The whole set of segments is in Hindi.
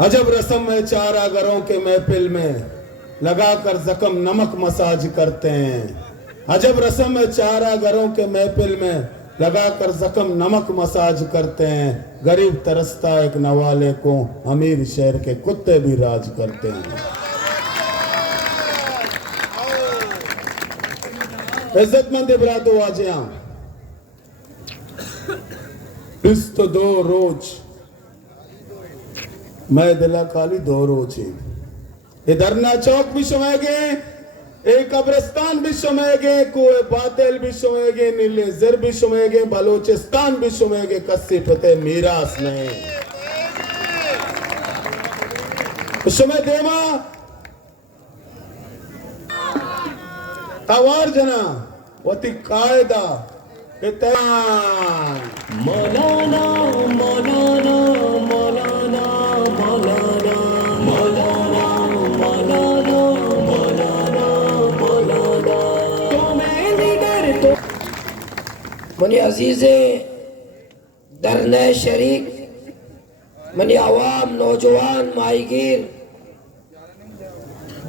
अजब रस्म है चारा घरों के महफिल में लगाकर जख्म नमक मसाज करते हैं। अजब रस्म है चारा घरों के महफिल में लगाकर जख्म नमक मसाज करते हैं। गरीब तरसता एक नवाले को अमीर शहर के कुत्ते भी राज करते हैं। इज्जतमंद इबरातो वाजियां इस तो दो रोज मैं दिला खाली दो रोज ही इधर ना चौक भी शुमेगे, एक कब्रिस्तान भी शुमेगे, कुए बातिल भी शुमेगे, नीले जिर भी शुमेगे, बलोचिस्तान भी शुमेगे, कस्सी फते मीरास नहीं शुमे देमा तवार जना वती कायदा इत्यान मौलाना मौलाना मौलाना मौलाना मौलाना मौलाना मौलाना मौलाना तो मैं लीडर तो मनी अजीज़े दरने शरीक मनी आवाम नौजवान माहीगीर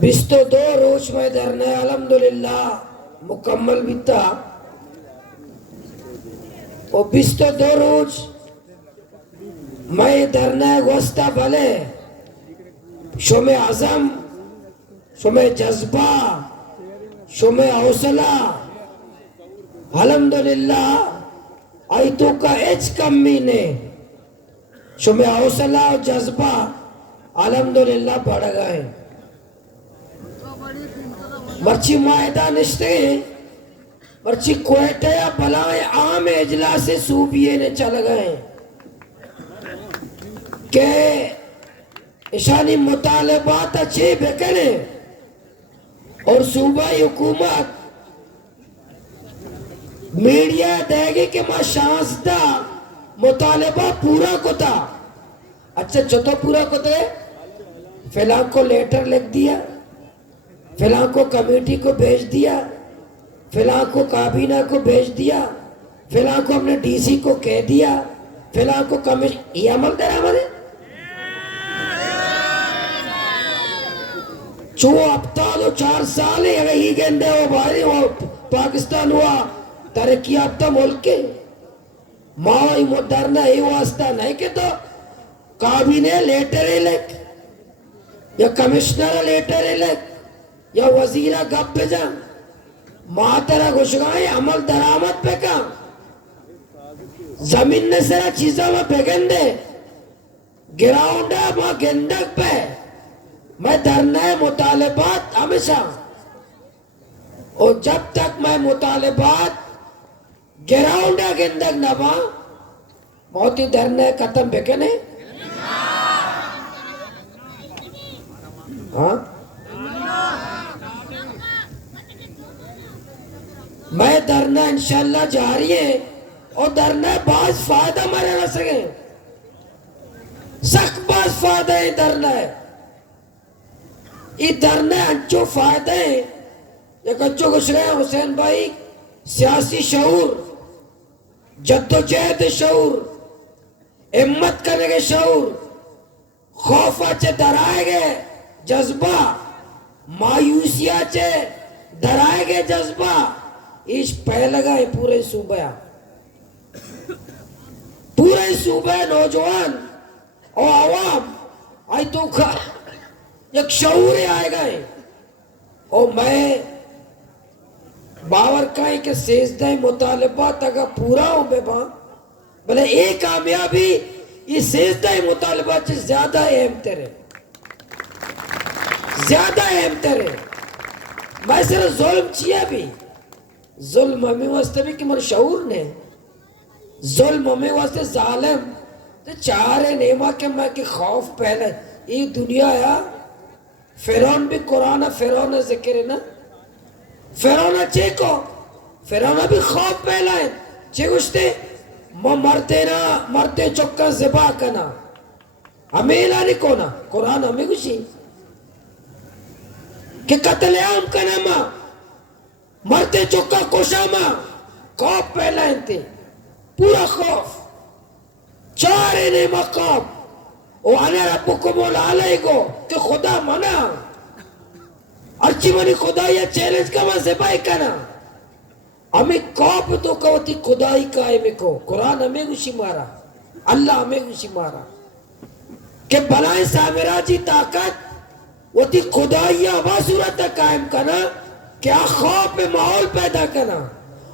बिस्तो दो रोज में दरने अल्हम्दुलिल्लाह मुकम्मल बीता और बिस्तो दो रोज मैं धरना वस्ता भले शुमे आजम शुमे जज्बा शुमे हौसला अल्हम्दुलिल्लाह आई तो का एच कमी ने शुमे हौसला और जज्बा अल्हम्दुलिल्लाह बढ़ गए मर्ची मायदा निश्ते मर्ची क्वेटे या बलाए आम इजलास सूबिये ने चल गए के ईशानी मुतालबात अच्छे बेकने और सूबाई हुकूमत मीडिया देगी कि मां शांसदा मुतालबा पूरा कोता अच्छा चतो पूरा कोते फिलहाल को लेटर लिख दिया फिलहाल को कमेटी को भेज दिया फिलहाल को काबीना को भेज दिया फिलहाल को हमने डीसी को कह दिया फिलहाल को कमिश्नर ये अमल दे हमारे चो हफ्ता तो 4 साल है ही गेंदे हो भाई वो पाकिस्तान हुआ तरक्की याफ्ता मुल्क के माँ मुदरना ये वास्ता नहीं के तो काबीना लेटर लिख या कमिश्नर लेटर लिख या वजीरा गप भेजा मातरा घुसगाए अमल दरामद पे का जमीन ने सारा चीजों में बेगंदे ग्राउंड है वहां गेंदक पे मैं धरना है मुतालबात हमेशा और जब तक मैं मुतालबात ग्राउंड है गेंदक न वहां मोती धरना खत्म बेकने हाँ मैं धरना इंशाल्लाह जारी है और धरना बाज फायदा मरे न सके सख्त बाज फायदा है धरना है ये धरना अंचो फायदा है एक अच्छो कुछ रहे हुसैन भाई सियासी शऊर जद्दोजहद शऊर हिम्मत करने के शऊर खौफा चे डराए गए जज्बा मायूसिया चे डराए गए जज्बा इस पहले गए पूरे सूबे नौजवान और आवाम आई तो एक शऊर आए गए और मैं बावर का के सेजदा मुतालबात अगर पूरा हो बेबा भले एक कामयाबी ये सेजदा मुतालबात से ज्यादा अहम तेरे मैं सिर्फ जुल्म चिया भी जुल्म हमें वास्ते भी कि मन शऊर ने जुल्म हमें वास्ते जालिम तो चार है नेमा के मैं कि खौफ पहले ये दुनिया या फिरौन भी कुरान फिरौन जिक्र है ना फिरौन चेको फिरौन भी खौफ पहला है चेकुश्ते मरते चौका ज़िबा करना हमें लाने को ना कुरान हमें कुछ कि कत्ले आम करना मां मरते चौका कोशामा खौफ पहला इंते पूरा खौफ चार ने मकाम वाले रब्बुकुम अलैको कि खुदा मना अर्ची मनी खुदा या चैलेंज का वहां से बाई करना हमें कौप तो कवती खुदाई का हमें को कुरान हमें गुशी मारा अल्लाह हमें गुशी मारा के बलाए सामेरा जी ताकत वती खुदाई आवाज सूरत कायम करना क्या खौफ में माहौल पैदा करना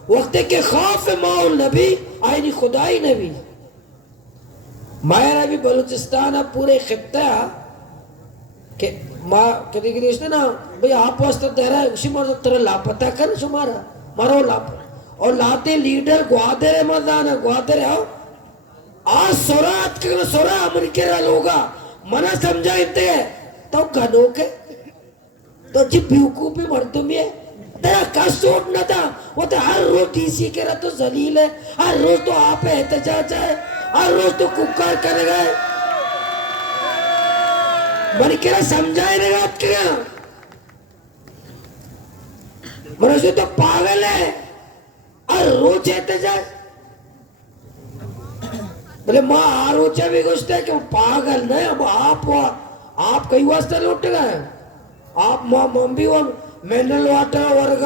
वक्त के खौफ में माहौल नबी आईनी खुदाई नबी मायरा भी बलूचिस्तान अब पूरे खित्ता के माँ कभी कभी ना भाई आप वास्ते तेरा उसी मर्द तेरा लापता कर सुमारा मारो लाप और लाते लीडर ग्वादर मदाना ग्वादर आओ आज सोरात के सोरा अमेरिके रा लोगा मना समझाते हैं तो गनों के तो जी बेवकूफी मर्दों में तेरा कसूर न था वो तो हर रोज डीसी के रहा तो जलील है हर रोज तो आप एहतजाज है हर रोज तो कुकर कर गए बड़ी कह समझाए नहीं बात क्या मनुष्य तो पागल है हर रोज एहतजाज बोले माँ आरोचा भी गुस्सा है कि पागल नहीं अब आप कई वास्ते लौट गए आप माँ मम्मी वो मिनरल वाटर वर्ग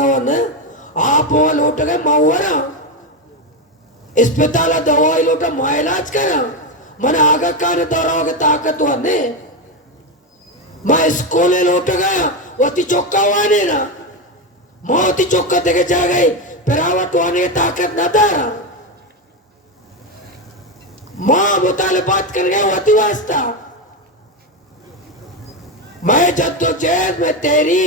आप वहां लौट गए माँ हुआ ना अस्पताल दवाई लोटा माँ इलाज करा मन आगा कान दौराओगे ताकत हुआ ने मैं स्कूल लौट गया वो ती चौका हुआ ने ना माँ ती चौका देके जा गई पिरावट वाने ताकत न दारा माँ मुताले बात कर गया वो ती वास्ता मैं जद्दोजहद में तेरी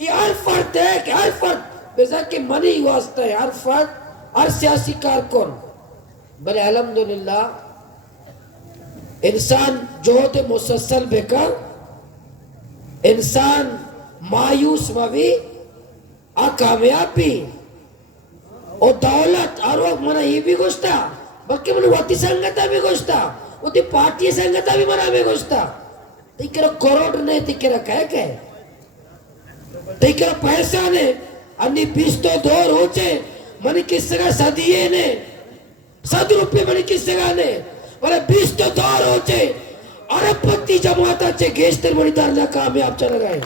ये हर फर्द है कि हर फर्द बेजा के मनी वास्ता है हर फर्द हर सियासी कारकुन भले अल्हम्दुलिल्लाह इंसान जोहद मुसलसल बेकर इंसान मायूस मवी कामयाब भी और दौलत और वो मना ये भी गोश्ता बल्कि मन वती संगता भी गोश्ता वती पार्टी संगता भी मना भी गोश्ता तिकरा करोड़ ने तिकरा कह तिकरा पैसा ने अन्नी 20 तो दौर होचे मनी किस जगह सदिये ने 100 रुपये मनी किस जगह ने मने 20 तो दौर होचे अरबपति जमाता चे गेस्टर मनी दर्जा कामयाब चल गए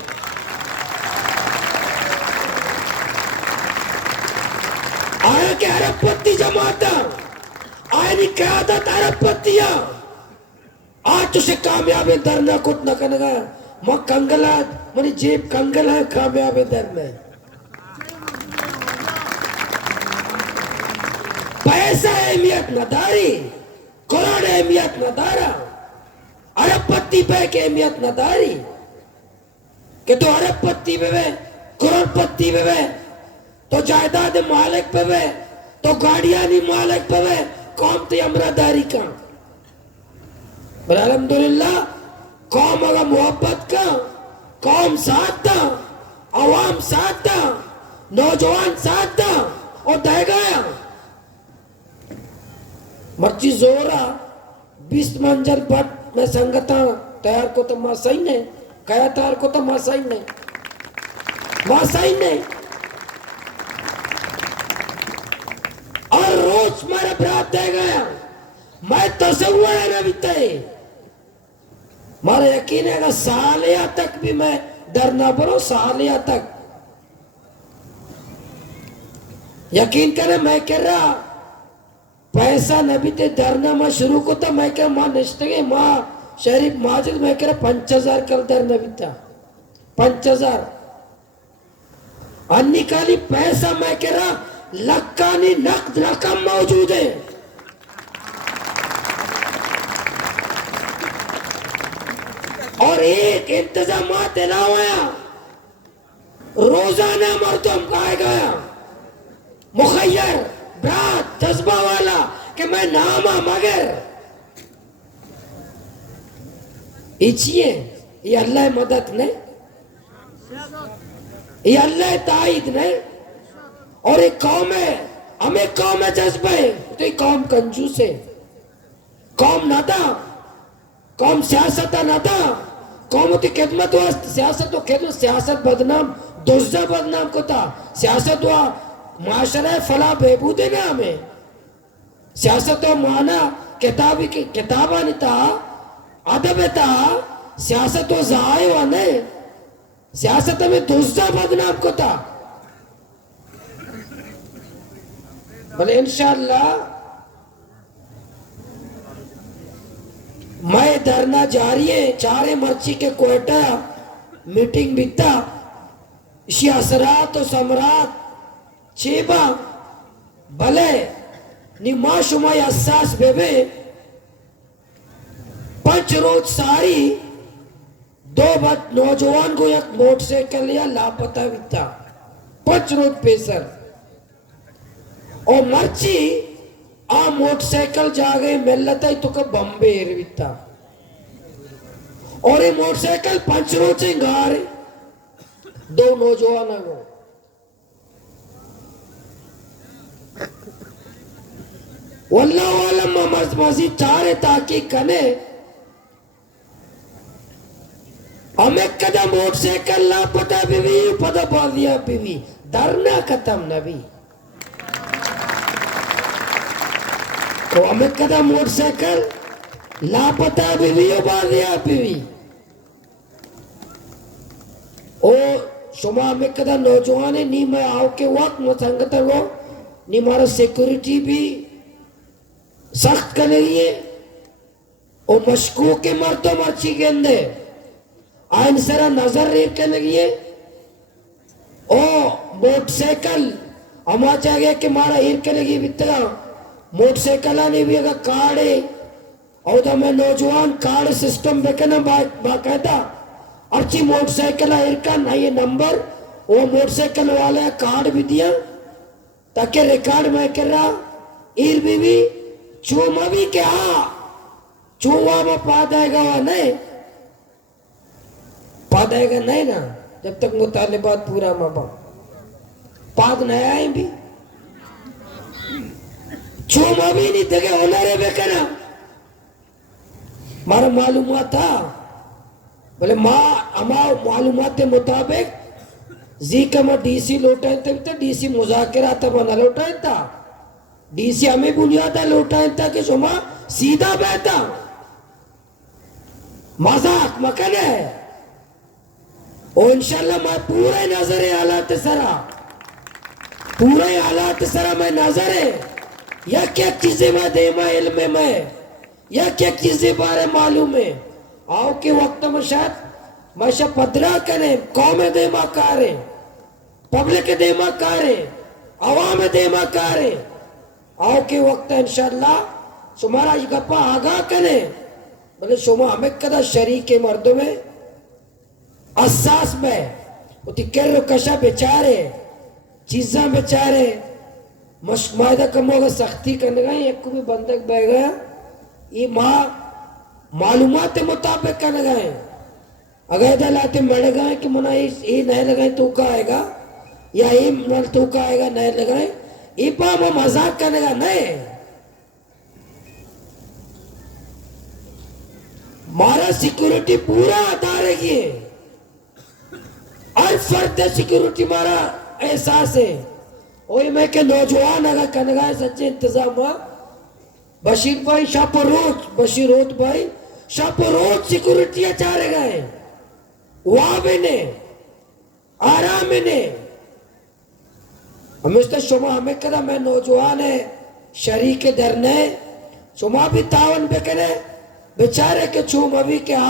आया के अरबपति जमाता आया नी क़यादत अरबपतिया आज तुझे कामयाब है दरना कुछ न करना माँ कंगला मनी जेब कंगल है कामयाब है दरना पैसा अहमियत न दारी करोड़ अहमियत न दारा अरबपति पे के अहमियत न दारी कि तो अरबपति पे वे करोड़पति पे वे तो जायदाद मालिक पे वे तो गाड़ियां नहीं मालिक पे वे कौम ती अमरादारी का अल्हम्दुलिल्लाह कौम अगर मोहब्बत का कौम साथ था अवाम साथ था नौजवान साथ था और दह गया मर्जी जोरा 20 मंजिल बट में संगता तैयार को तो मां सही नहीं कया तैयार को तो मां सही नहीं और रोज मेरा बरात दे गया मैं तस्वुर है ना बीते मारा यकीन है सालिया तक भी मैं डरना पड़ो सालिया तक यकीन करे मैं कह रहा पैसा नबी ते डरना मैं शुरू को तो मैं कह मां निश्चित मां शरीफ माजिद मैं कह रहा 5000 कल डर नबी था 5000 अन्नी काली पैसा मैं कह रहा लक्कानी नकद रकम मौजूद है और एक इंतजाम दिलाया रोजाना मर्दम कहा गया मुखैर बरात जज्बा वाला कि मैं नामा मगर इचिए ये अल्लाह मदद ने ये अल्लाह ताईद ने और एक कौम है हमें कौम है जज्बा है तो एक कौम कंजूस है कौम ना था कौम सियासत ना था कौम की खिदमत हुआ सियासत तो खिदमत सियासत बदनाम दूसरा बदनाम को था सियासत हुआ माशरा फला बेबूद है ना हमें सियासत तो माना किताबी की किताबा नहीं था पद बेटा सियासत वो जाए हुआ नहीं सियासत में दूसरा बदनाम को था भले इंशाअल्लाह मैं धरना जारी है चारे मर्ची के कोयटा मीटिंग बिता इसी असरात और सम्राट चेबा भले निमा शुमाई असास बेबे पंच रोज सारी दो बात नौजवान को एक मोटरसाइकिल या लापता बिता पंच रोज पेसर और मर्ची आ मोटरसाइकिल जा गए मिलता ही तो का बम्बे बिता और ये मोटरसाइकिल पंच रोज से गारे दो नौजवान को वल्लाह वालम मस्जिद चारे ताकि कने हमें कदम मोटरसाइकिल लापता बीवी पद पा दिया बीवी धरना खत्म नबी तो हमें कदम मोटरसाइकिल लापता बीवी पा दिया बीवी ओ शुमा में कदम नौजवान नी मैं आओ के वक्त में संगत हो नी मारा सिक्योरिटी भी सख्त कर रही है और मशकूक के मर्दों मर्ची के अंदर आइन सरा नजर रेप के लगी है ओ मोटरसाइकिल हमारा चाहिए कि मारा हीर के लगी बितरा मोटरसाइकिल ने भी अगर कार्ड है और तो मैं नौजवान कार्ड सिस्टम बेकना बाकायदा अच्छी मोटरसाइकिल हीर का ना ये नंबर वो मोटरसाइकिल वाले कार्ड भी दिया ताकि रिकॉर्ड में कर रहा हीर भी चूमा भी क्या चूवा में पा देगा वह नहीं पा देगा नहीं ना जब तक मुतालिबात पूरा माबा पाद नहीं आए भी चूमा भी नहीं देगे होना बेकना मारा मालूमात था बोले माँ हमारा मालूमात के मुताबिक जी का मैं डीसी लौटाए थे तो डीसी मुजाकिरा था बना लौटाए था डीसी हमें बुनियादा लौटाए था कि सुमा सीधा बहता मजाक मकन है और इंशाल्लाह मैं पूरे नजर हालात सरा पूरे हालात सरा मैं नजर है या क्या चीजें मैं देमा इल्म में या क्या चीजें बारे मालूम है आओ के वक्त में शायद मैं शायद पदरा करे कौम देमा कारे पब्लिक देमा कारे अवाम देमा कारे आओ के वक्त इंशाल्लाह तुम्हारा गप्पा आगा करे बोले शुमा हमें कदा शरीक के मर्दों में असास में उती कर कशा बेचारे चीजा बेचारे मशमायदा कमोगा सख्ती करने गए एक को भी बंधक बह गया ये माँ मालूमात मुताबिक करने गए अगर दलाते मर गए कि मना ये नहीं लगाए तो का आएगा या ये मर तो का आएगा नहीं लगाए ये पाम मजाक करने का नहीं मारा सिक्योरिटी पूरा अदारे की हर फर्द सिक्योरिटी मारा एहसास है वही मैं के नौजवान अगर करने गए सच्चे इंतजाम बशीर भाई शाहपुरोज बशीरोत भाई शाहपुरोज सिक्योरिटी चारे गए वहां भी ने आराम ने हमें शुमा हमें कदा मैं नौजवान है शरीक धरने शुमा भी तावन पे करे बेचारे के चूम अभी क्या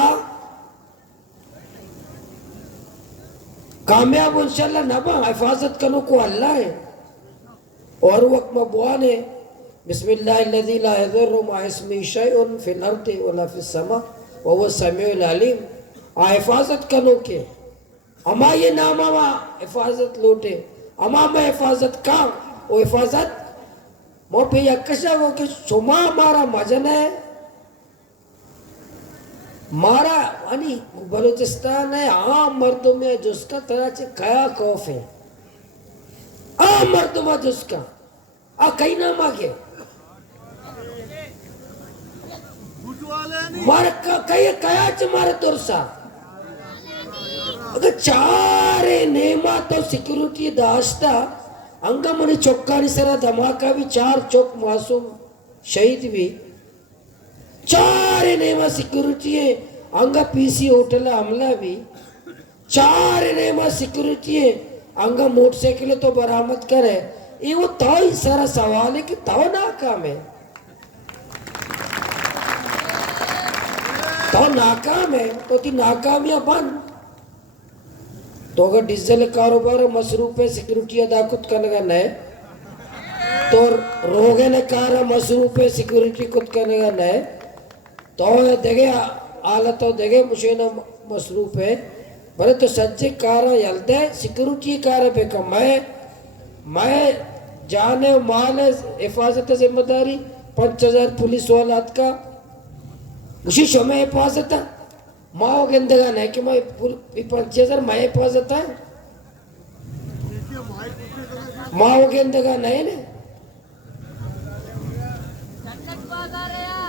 कामयाब इंशाल्लाह नबा हिफाजत करो को अल्लाह है और वक्त में बुआ ने बिस्मिल्लाहिल्लज़ी ला यज़ुर्रु मा इस्मिही शैउन फिल अर्दि वला फिस समा व हुवा समीउल अलीम आ हिफाजत करो के अमा ये नामा हिफाजत लूटे अमा में हिफाजत का वो हिफाजत मो पे यकशा वो कि सुमा मारा मजन है मारा यानी बलूचिस्तान है आम मर्दों में जिसका तरह से कया खौफ है आम मर्दों में जिसका आ कहीं ना मांगे मार कई कया च मारे तुरसा अगर चारे नेमा तो सिक्योरिटी दास्ता अंगमणि चौक्कानी सरा धमाका भी चार चौक मासूम शहीद भी चार चार नेमा सिक्योरिटी है अंगा पीसी होटल हमला भी चार नेमा सिक्योरिटी है अंगा मोटरसाइकिल तो बरामद करे ये वो तो ही सारा सवाल है कि तो नाकाम है तो नाकाम है तो ती नाकामियां बंद तो अगर डीजल कारोबार मसरूफ है सिक्योरिटी अदा कुछ करने का नहीं तो रोगे ने कार मसरूफ है सिक्योरिटी कुछ करने का नहीं तो देखे आलत तो देखे मुझे ना मसरूफ है बड़े तो सच्चे कार चलते सिक्योरिटी कार पे मैं जाने माल हिफाजत जिम्मेदारी 5000 पुलिस वालात का उसी समय हिफाजत है माओ के अंदर नहीं कि मैं 5000 मैं हिफाजत है माओ के अंदर नहीं ने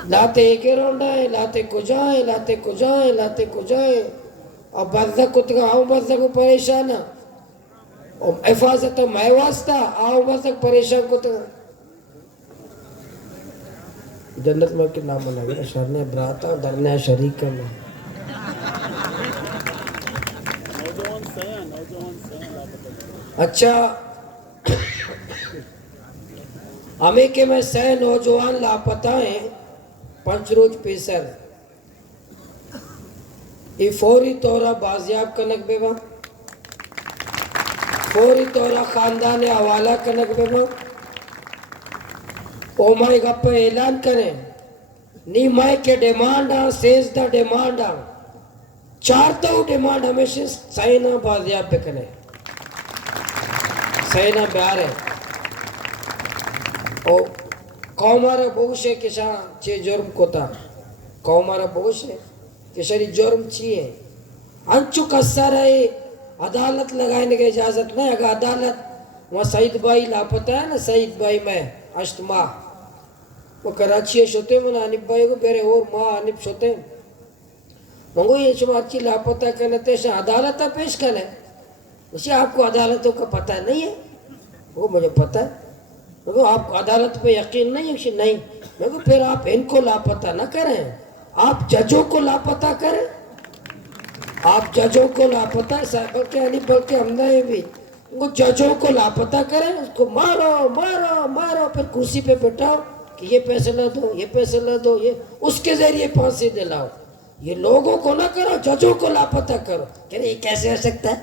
लाते एक रोंडा है लाते को जाए लाते को जाए लाते को जाए अब बंदा कुछ आओ बंदा को परेशान है और हिफाजत मैं वास्ता आओ बंदा परेशान को तो जन्नत में के नाम लगे शरने ब्राता दरने शरीक करने अच्छा हमें के में 6 नौजवान लापता हैं पंचरोज पेशर ये फौरी तौरा बाजियाब कनक बेवा फौरी तौरा खानदान हवाला कनक बेवा ओ माय गप ऐलान करें नी माय के डिमांड आ सेज द डिमांड आ चार तो डिमांड हमेशा सैना बाजियाब पे करें सैना प्यार है ओ कौमारा बोश है किसा चे जुर्म कोता कौमारा बोश है किसारी जुर्म चाहिए अंचु कस्सा रहे अदालत लगाने की इजाजत नहीं अगर अदालत वहाँ सईद भाई लापता है ना सईद भाई में अष्टमा वो कराची सोते मन अनिप भाई को पेरे और माँ अनिप सोते मंगो ये चुमाची लापता करने ते अदालत पेश कर है उसे आपको अदालतों का पता नहीं है वो मुझे पता है मगर आपको अदालत पे यकीन नहीं है नहीं मगर फिर आप इनको लापता न करें आप जजों को लापता करें आप जजों को लापता बल्कि नहीं बल्कि हमने भी उनको जजों को लापता करें उसको मारो मारो मारो फिर कुर्सी पे बैठाओ कि ये पैसे ला दो ये पैसे ला दो ये उसके जरिए फांसी दिलाओ ये लोगों को ना करो जजों को लापता करो कह रहे ये कैसे हो सकता है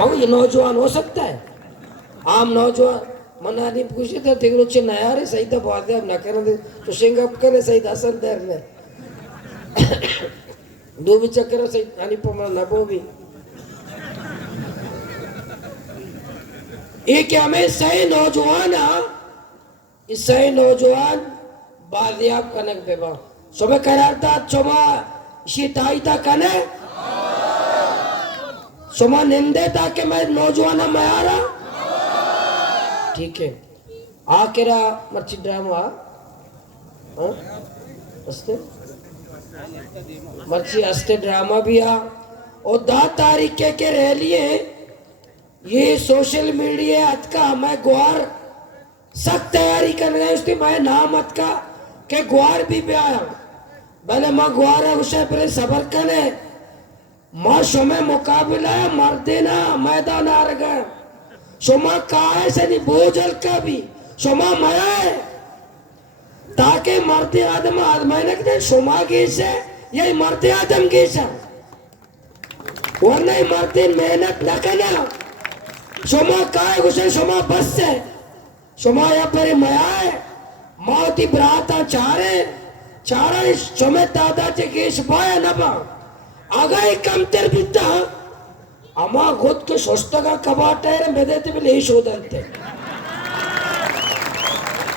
मगर ये नौजवान हो सकता है आम नौजवान मना नहीं पूछे थे दिगरो चे नया रे सही तो बात है अब ना करने दे तो सिंगअप करे सही दसन देर ने दो भी चक्कर सही आनी पमल ना बो भी ये क्या में सही नौजवान आ इस सही नौजवान बाजियाब कनक बेबा सुबह करारता चुमा शिताई ता कने सुमा निंदे ता के मैं नौजवान मैं आ रहा ठीक है आकेरा मर्ची ड्रामा अस्ते मर्ची अस्ते ड्रामा भी आ और 10 तारीख के रह लिए ये सोशल मीडिया अत का मैं ग्वार सख्त तैयारी कर रहे उसके मैं नाम अत का के ग्वार भी आया भले माँ ग्वार है उसे पहले सबर करे माँ शुमे मुकाबला है मर देना मैदान आ रहा शुमा काहे से नहीं बोझल का भी शुमा मया है ताकि मरते आदम आदमाने के शुमा की से यही मरते आदम की से वरना मरते मेहनत न करना शुमा काहे उसे शुमा बस से शुमा या पर मया है मौती ब्राता चारे शुमे दादा चे केश पाया न पा आगा कम तर बिता अमा खुद के स्वस्तगा कबाटे मेदते भी ले शोधनते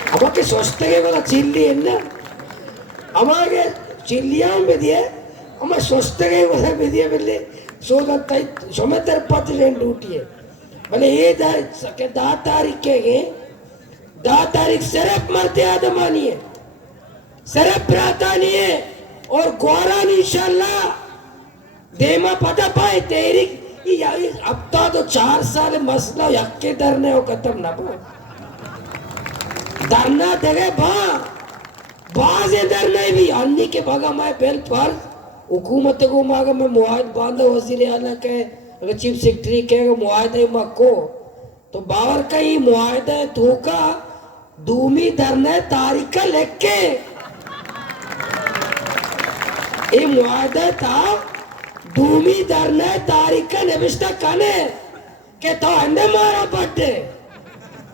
अमा के स्वस्तगे वाला चिल्ली है ना अमा के चिल्लियां में दिए अमा स्वस्तगे वाला में दिए बोले शोधनता सोमेतर पति रेंड लूटी है बोले ये के 10 तारीख के 10 तारीख सिर्फ मरते आदमानी है सिर्फ प्राता नहीं है और ग्वारा इंशाल्लाह देमा पता पाए तेरी अब तो 4 साल मसला यक्के धरने हो खत्म ना पा धरना देगे बा बाज इधर नहीं भी अन्नी के भागा मैं बेल पर हुकूमत को मांगा मैं मुआहद बांधा वजीर आला के अगर चीफ सेक्रेटरी कहेगा मुआहदे मक्को तो बावर का ही मुआहदा धोखा दूमी धरने तारीख का लिख के ये मुआहदा था दूमी धरने तारीख का निविष्टा कने के तो अंडे मारा बट्टे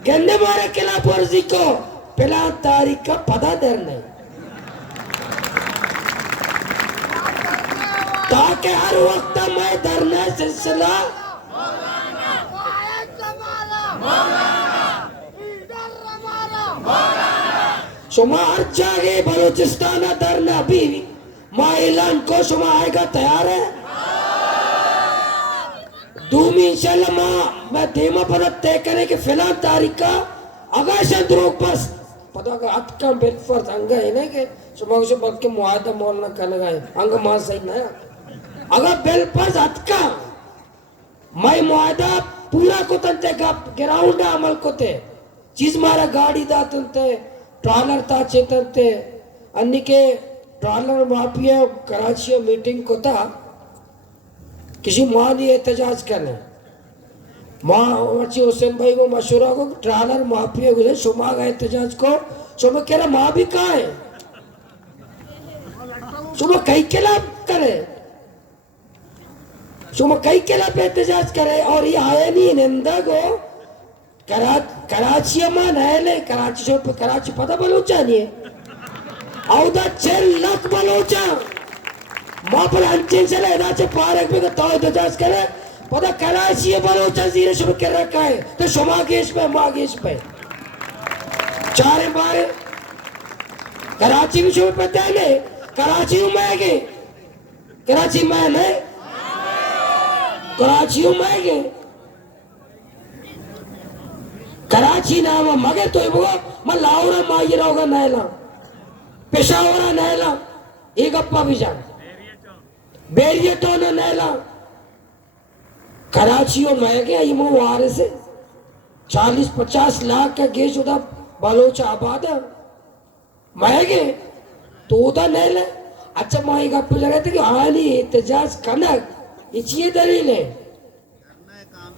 गंदे मारा किला पर्जी को पहला तारीख का पता धरने ताकि हर वक्त मैं धरने सिलसिला शुमा हर जगह बलूचिस्तान धरना भी माँ ऐलान को शुमा आएगा तैयार है दूमी इंशाल्लाह माँ मैं धीमा पर तय करे कि फिलहाल तारीख का आगाशन द्रोग बस पता का अतका बेटफर्स अंग है नहीं कि शुमा से बल्कि के मुआहदा मोलना करने गए अंग माँ सही ना अगर बेलफर्स अतका मैं मुआहदा पूरा को तंते का ग्राउंड अमल को ते चीज मारा गाड़ी दा तंते ट्रॉलर ता चेतनते अन्य के ट्रॉलर माफिया कराची मीटिंग को था किसी माँ ने एहतजाज करने माँ हुसैन भाई को मशूरा को ट्रॉलर माफिया गुजरे शुमा का एहतजाज को शुमा कह रहा माँ भी कहाँ है शुमा कई के लाभ करे शुमा कई के लाभ एहतजाज करे और ये आया नहीं निंदा को कराची में नहले कराची पता बलूचा नहीं है औदा 6 लाख बलूचा मां पर अंचेन से लेदा चे पारक में तो एहतजाज करे पता कराची बलूचा जीरे शुरू कर रखा है तो शुमा गेश पे मागेश पे चारे बारे कराची में शुरू पे देने कराची में गए कराची में नहीं कराची में गए कराची नाम मगे तो वो मैं लाहौर माई रहोगा नैला पेशावर नैला एक अप्पा भी जान बेरियटो ने नैला कराची में गया ये वारे से 40-50 लाख का गेश उधर बलोच आबाद है मैं गए तो उधर नैला अच्छा माई का पे लगा था कि आनी एहतजाज कनक इचिए दलील है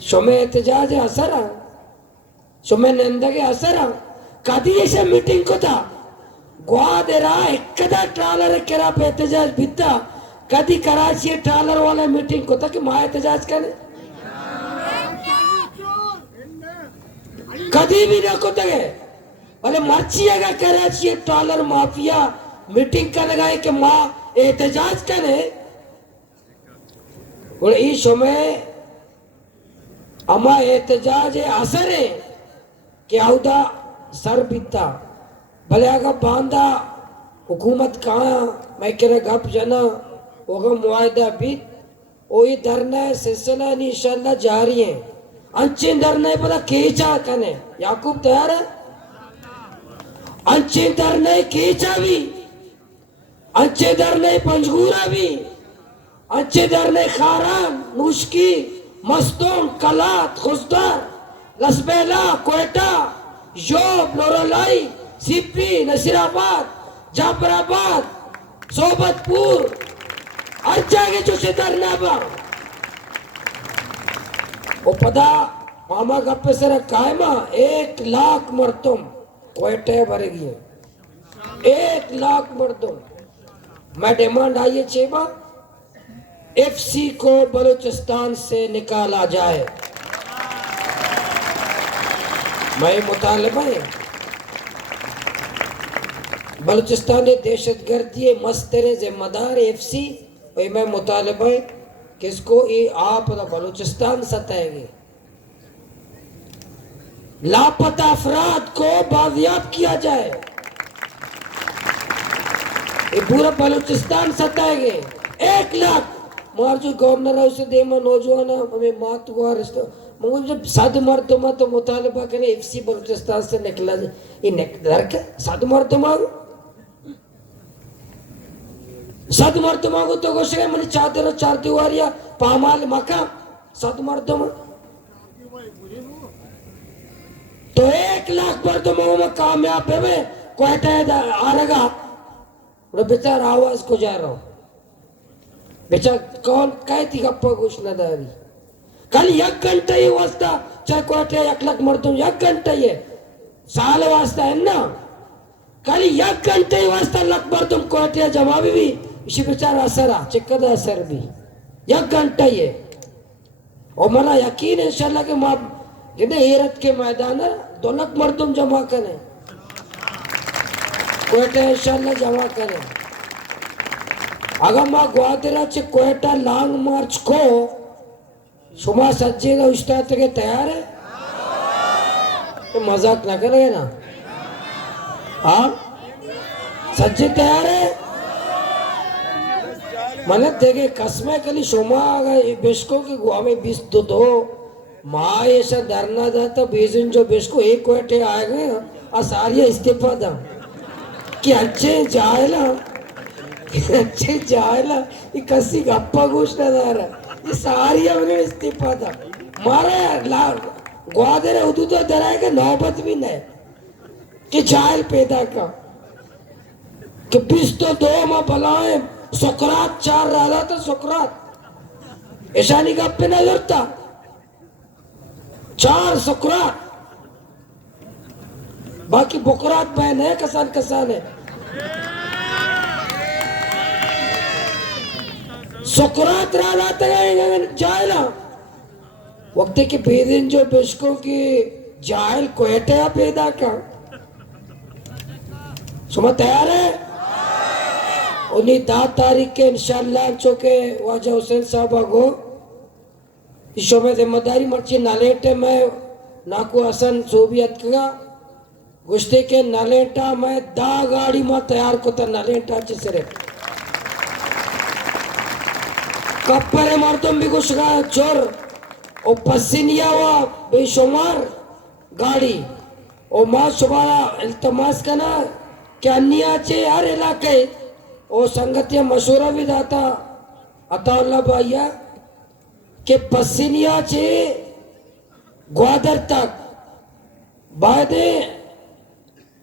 शुमे एहतजाज है असर है शुमे नंदा के असर है कदी ऐसे मीटिंग को था ग्वादरा एकदा ट्रालर केरा पे एहतजाज बिता कदी कराची ट्रालर वाला मीटिंग को था कि माँ एहतजाज करे कदी भी ना को तगे अरे मर्ची अगर कराची ट्रालर माफिया मीटिंग कर लगाए कि माँ एहतजाज करे और इस समय अमा एहतजाज असर है कि औदा सर बीता भले अगर बांधा हुकूमत कहाँ मैं कह गप जना होगा मुआहदा बीत वही धरना सिलसिला इंशाल्लाह जारी है अंचे धरना पता केचा कने याकूब तैयार है अंचे धरने केचा भी अंचे धरने पंजगूरा भी अंचे धरने खारान नुश्की मस्तूम कलात खुशदार लसबेला कोयटा जोब लोरालाई सीपी नसीराबाद जाफराबाद सोबतपुर हर जगह जो से धरना बा वो पता मामा गप्पे से रखा है माँ 1 लाख मर्दम कोयटे भरेगी 1 लाख मर्दम मैं डिमांड आई है चेबा एफसी को बलूचिस्तान से निकाला जाए मैं मुतालबा है बलूचिस्तान दहशतगर्दी मस्तरे जिम्मेदार एफसी वही मैं मुतालबा है किसको ये आप बलूचिस्तान सताएंगे लापता अफराद को बाजियाब किया जाए ये पूरा बलूचिस्तान सताएंगे 1 लाख मार जो गवर्नर है उसे दे में नौजवान हमें मात हुआ रिश्ता मुझे जब साधु मर्दमा तो मुतालबा करे एफसी बलूचिस्तान से निकला ये निकल साधु मर्दमा साधु मर्दमा को तो गोश मैंने चादर 4 दीवारिया पामाल मका साधु मर्दमा तो 1 लाख मर्दमा में कामयाब है मैं कोयटा आ रहेगा बेचारा आवाज को जा रहा हूं बेचार कौन काय ती गप्पा घोषणा दावी खाली 1 घंटा ही वाजता चाहे कोटे 1 लाख मरतो 1 घंटा ये साल वाजता है ना खाली 1 घंटा ही वाजता लाख मरतो कोटे जमा भी इसी बेचारा असरा चिक्कद असर भी 1 घंटा ये और मला यकीन है इंशाल्लाह के मां जिन्हें हेरत के मैदान 2 लाख मरदम जमा करें कोयटा इंशाल्लाह जमा करें अगर मां ग्वादरा चे कोयटा लॉन्ग मार्च को सुमा सज्जेगा उस्ताद के तैयार है तो मजाक ना करेंगे ना हाँ सज्जे तैयार है मैंने देखे कसमे कली सोमा बेस्को की गुआ में 20 दो माँ ऐसा डरना था तो 20 दिन जो बेस्को एक कोयटे आएगा आ सारी इस्तीफा था कि अच्छे जायला ये कसी गप्पा घोषणा था ये सारी हमने इस्तीफा था मारे ग्वादरे उदू तो डराएगा नौबत भी नहीं कि जायल पैदा का कि 20 तो 2 माँ भलाए सुकरात 4 रहा था सुकरात ऐसा नहीं गप्पे ना करता 4 सुकरात बाकी बुकरात बहन है कसान है सुकरात रहा था जायला वक्त के बेदिन जो बिस्को की जायल कोयटा पैदा का सुमा तैयार है उन्हीं 10 तारीख के इंशाल्लाह चौके वाजा हुसैन साहब को इशो में जिम्मेदारी मर्ची नालेटे में नाकू हसन सोबियत का गुस्ते के नालेटा में 10 गाड़ी में तैयार को था नालेटा चिसरे कप्परे मर्दम भी कुछ का चोर और पसीनिया हुआ बेशुमार गाड़ी और माँ सुबह इल्तमास करना क्या अन्य चे हर इलाके और संगतिया मशूरा भी दाता अताउल्ला भैया के पसीनिया चे ग्वादर तक बादे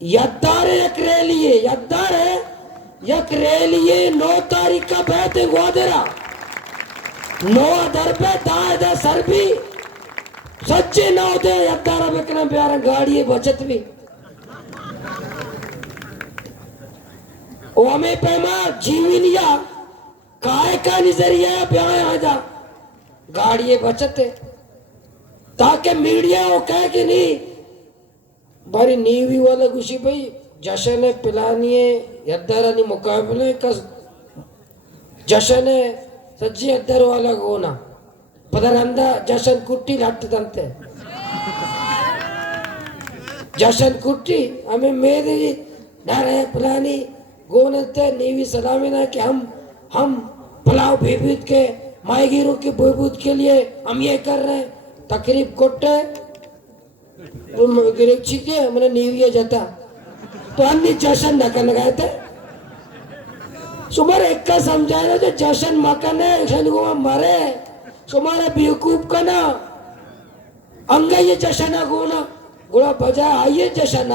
यद्दार एक रैली यद्दार है एक रैली 9 तारीख का बैठ है ग्वादरा 9 दरबे दादा सरबी सच्चे 9 दे यद्दार बेकना प्यारा गाड़ी बचत भी ओ हमें पैमा जीवनिया काय का नजरिया ब्याह आजा गाड़ी बचत है ताकि मीडिया वो कहे कि नहीं बारी नीवी वाला खुशी भाई जश्न पिलानी है यद्दारानी मुकाबले का जश्न है सज्जी यद्दार वाला गोना पदरंदा जश्न कुट्टी लाट तंते जश्न कुट्टी हमें मेरे नारे पिलानी गोनते नीवी सलामी ना कि हम पलाव बेबूत के मायगिरों के बेबूत के लिए हम ये कर रहे हैं तकरीब कोटे गिरेची के हमने नीवी जाता तो अन्य जश्न ढकन गए थे सुमार एक का समझाया जो जश्न मकन है शनिगुआ मरे सुमारे बेवकूफ का ना अंग ये जश्न गोना गुड़ा बजा आइए जश्न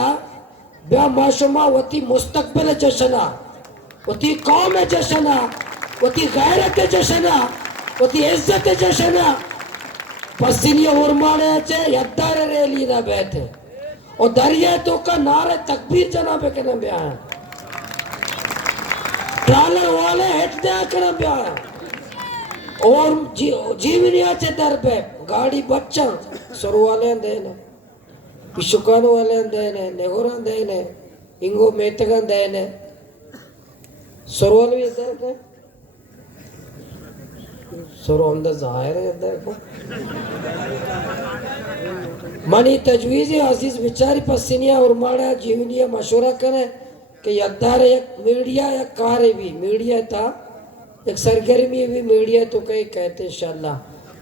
ब्या माशुमा वती मुस्तकबिल जश्न वती कौम है जश्न वती गैरत जश्न वती इज्जत जश्न पसीनिया उर्माने चे यद्दार रैली ना बैठे और दरिया तो का नारे तकबीर जनाबे के नबी आया ट्रालर वाले हेट दे कर नबी आया और जीवनिया चे दर पे गाड़ी बच्चा सर वाले देने पिशुकान वाले देने नेगोरा देने इंगो मेतगन देने सर वाले भी दर पे सर अंदर जाहिर है दर को मनी तजवीज़ अजीज बिचारी पसीनिया और माड़ा जीवनिया मशवरा करे कि यद्दार एक मीडिया या कार्य भी मीडिया था एक सरगर्मी भी मीडिया तो कहीं कहते इंशाल्लाह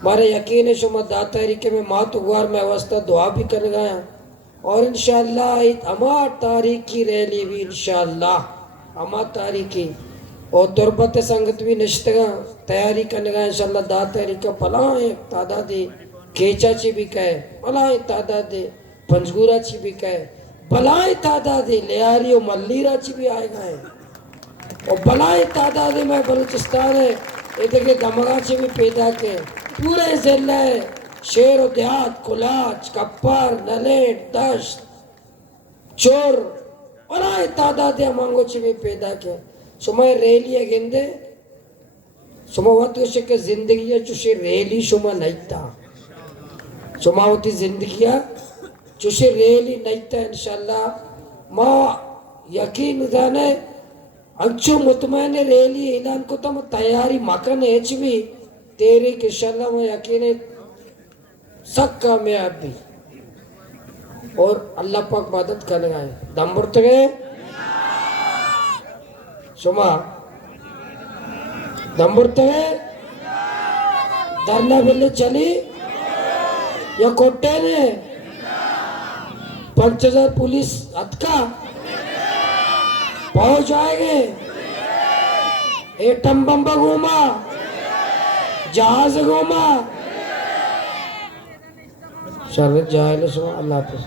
हमारे यकीन है शुमा 10 तारीख में मातुगवार में अवस्था दुआ भी कर गया और इंशाल्लाह अमा तारीख की रैली भी इंशाल्लाह अमा तारीख की और तुरबत संगत भी निश्तगा तैयारी करने का इंशाल्लाह 10 तारीख का भला एक तादादी केचाची भी कहे भलाई तादादी पंजगुराची भी कहे भलाई तादादी लियारी और मल्लीराची भी आएगा है और बलाई तादाद में बलूचिस्तान है ये देखिए दमगाची भी पैदा के पूरे जिले शेर और देहात कुलाच कप्पर नलेट दश्त चोर बलाई तादाद मांगोची भी पैदा के सुमाय रेलिया गेंदे सुमावती के जिंदगी है चुशी रेली सुमा नहीं था सुमावती जिंदगी चुशी रेली नहीं था इंशाल्लाह माँ यकीन जाने अंचु मुतमैन रेली ऐलान को तो तैयारी मकन एच भी तेरी इंशाल्लाह मैं यकीन सब कामयाबी और अल्लाह पाक मदद करेगा दम बुरते गए सुमा दम बुरते गए धरना बिल्ली चली या कोट्टे ने 5000 पुलिस अटका पहुंच जाएंगे एटम बम घूमा जहाज घूमा चल जाए अल्लाह हाफिज़।